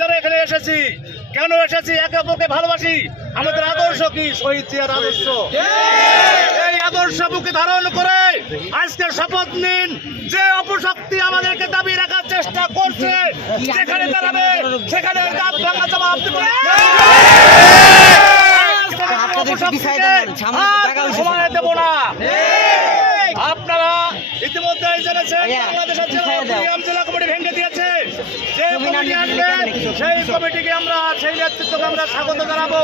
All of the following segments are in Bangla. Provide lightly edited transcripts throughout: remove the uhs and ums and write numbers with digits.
যারা এখানে এসেছি, কেন এসেছি? একে অপরকে ভালোবাসি। আমাদের আদর্শ কি? শহীদ জিয়ার আদর্শ। এই আদর্শ বুকে ধারণ করে আজকে শপথ নিন যে অপশক্তি আমাদেরকে দাবি রাখার চেষ্টা করছে, যেখানে দাঁড়াবে সেখানে দাঁত ভাঙা জবাব দেব। সময় দেব না। আপনারা ইতিমধ্যে জেনেছেন বাংলাদেশের জেলা কমিটি ভেঙে দিয়েছে। যে কমিটি আসবে সেই কমিটিকে আমরা, সেই নেতৃত্বকে আমরা স্বাগত জানাবো।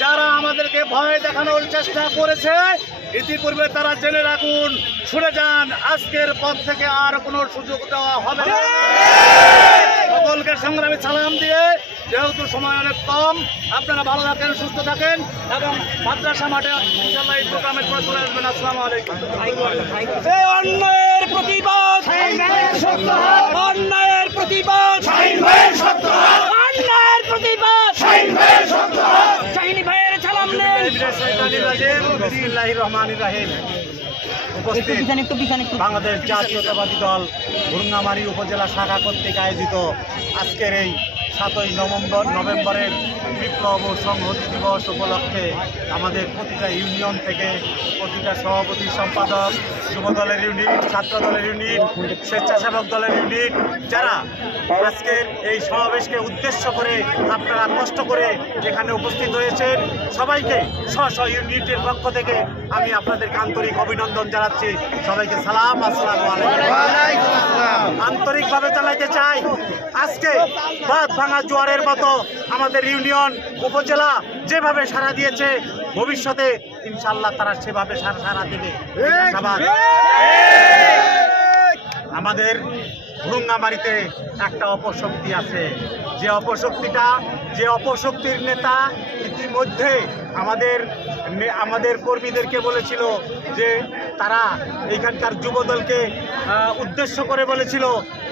যারা আমাদেরকে ভয় দেখানোর চেষ্টা করেছে ইতিপূর্বে তারা জেনে রাখুন, শুনে যান, আজকের পর থেকে আর কোনো সুযোগ দেওয়া হবে না। সকলকে সংগ্রামী সালাম দিয়ে, যেহেতু সময় অনেক কম, আপনারা ভালো থাকেন, সুস্থ থাকেন এবং মাদ্রাসা মাঠে ইনশাআল্লাহ এই প্রোগ্রামের পর চলে আসবেন। আসসালামু আলাইকুম। অন্যায়ের প্রতিবাদ, অন্যায়ের প্রতিবাদ, অন্যায়ের প্রতিবাদ, শাহিনী ভাইয়ের সালাম নেন। বিসমিল্লাহির রহমানির রহিম। উপস্থিত বাংলাদেশ জাতীয়তাবাদী দল ভুরুঙ্গামারী উপজেলা শাখা কর্তৃক আয়োজিত আজকের এই 7ই নভেম্বরের বিপ্লব ও সংহতি দিবস উপলক্ষে আমাদের প্রতিটা ইউনিয়ন থেকে প্রতিটা সভাপতি, সম্পাদক, যুব দলের ইউনিট, ছাত্র দলের ইউনিট, স্বেচ্ছাসেবক দলের ইউনিট, যারা আজকের এই সমাবেশকে উদ্দেশ্য করে আপনারা কষ্ট করে এখানে উপস্থিত হয়েছেন, সবাইকে স্ব ইউনিটের পক্ষ থেকে আমি আপনাদেরকে আন্তরিক অভিনন্দন জানাচ্ছি। সবাইকে সালাম, আসসালামু আলাইকুম। আন্তরিকভাবে জানাইতে চাই, আজকে বাঁধ ভাঙা জোয়ারের মতো আমাদের ইউনিয়ন, উপজেলা যেভাবে সাড়া দিয়েছে, ভবিষ্যতে ইনশাআল্লাহ তারা সেভাবে সাড়া দেবে। আমাদের ভুরুঙ্গামারীতে একটা অপশক্তি আছে, যে অপশক্তির নেতা ইতিমধ্যে আমাদের কর্মীদেরকে বলেছিল যে তারা এইখানকার যুবদলকে উদ্দেশ্য করে বলেছিল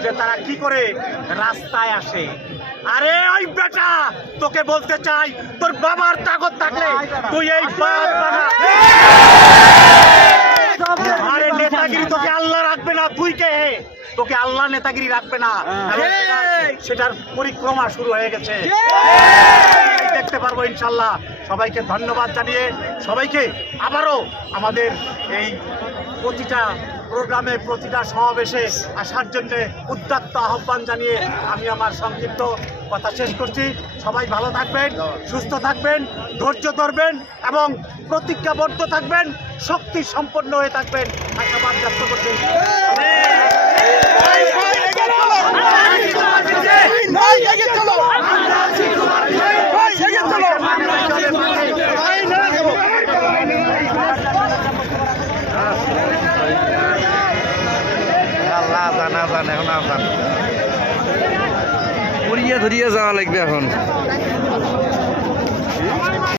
যে তারা কি করে রাস্তায় আসে। আরে ওই বেটা, তোকে বলতে চাই, তোর বাবার তাগত থাকলে তুই এই আরে নেতাগিরি তোকে আল্লাহ রাখবে না। তুই কে? তোকে আল্লাহ নেতাগিরি রাখবে না। সেটার পরিক্রমা শুরু হয়ে গেছে, দেখতে পারবো ইনশাল্লাহ। সবাইকে ধন্যবাদ জানিয়ে, সবাইকে আবারও আমাদের এই প্রতিটা প্রোগ্রামে, প্রতিটা সমাবেশে আসার জন্য উদ্যত্ত আহ্বান জানিয়ে আমি আমার সংক্ষিপ্ত কথা শেষ করছি। সবাই ভালো থাকবেন, সুস্থ থাকবেন, ধৈর্য ধরবেন এবং প্রতিজ্ঞাবদ্ধ থাকবেন, শক্তি সম্পন্ন হয়ে থাকবেন, আশাবাদ ব্যক্ত করছি। এখন ধরিয়ে যাওয়া লাগবে এখন।